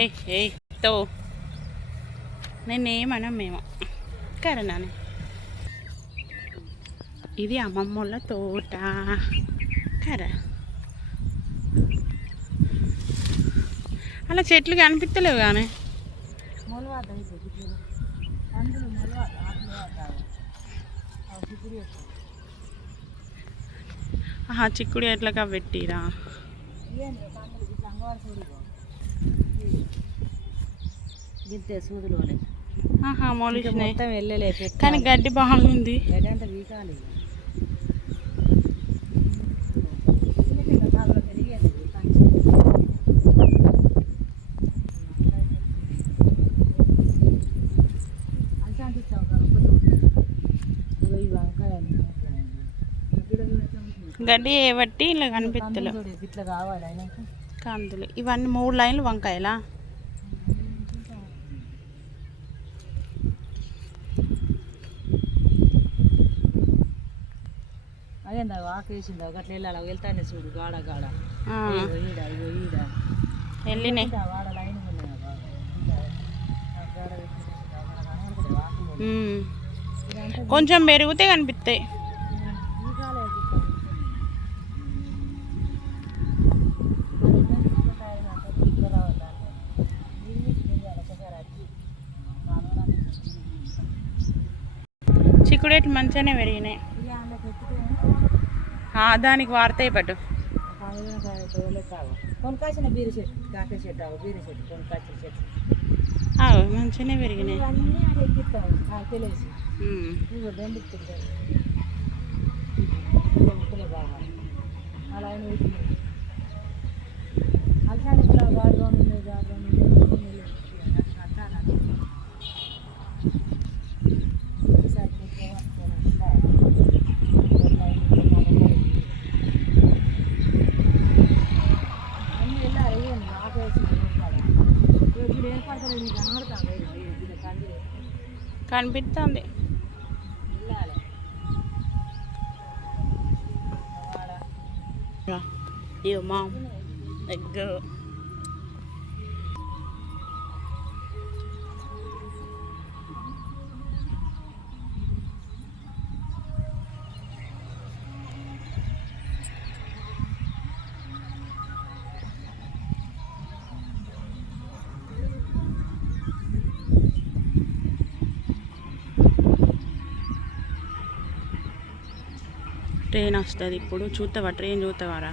ఏ ఏ తో నేనేమన్నా మేము కరణానే ఇది అమ్మమ్మ వాళ్ళ తోట కరా అలా చెట్లు కనిపిస్తలేవు కానీ చిక్కుడు ఎట్లగా పెట్టిరా మొత్తం వెళ్ళలేదు కానీ గడ్డి బాగుంది. గడ్డి బట్టి ఇలా కనిపిస్తలేవు ఇట్లా కావాలి కందులు. ఇవన్నీ 3 లైన్లు వంకాయలా? అదేందా వాకేసిందా గట్ల వెళ్ళాలి వెళ్తానే చూడు గాడ గాడ వెళ్ళినాయి. కొంచెం పెరిగితే కనిపిస్తాయి. చిక్కుడేట్లు మంచిగానే పెరిగినాయి. దానికి వాడతాయి పట్టు కొనకాసిన బీర చెట్టు కాకే చెట్టు బీర చెట్టు కొనకాసిన చెట్టు మంచిగానే పెరిగినాయి. తెలిసి బాగా అలా అల్సానికి గాడుగా ఉండే జాగ్రత్త కనిపిస్తుంది. ఇవ్వ మా ఎగ్ ట్రైన్ వస్తుంది ఇప్పుడు. చూస్తావా? ట్రైన్ చూస్తావారా?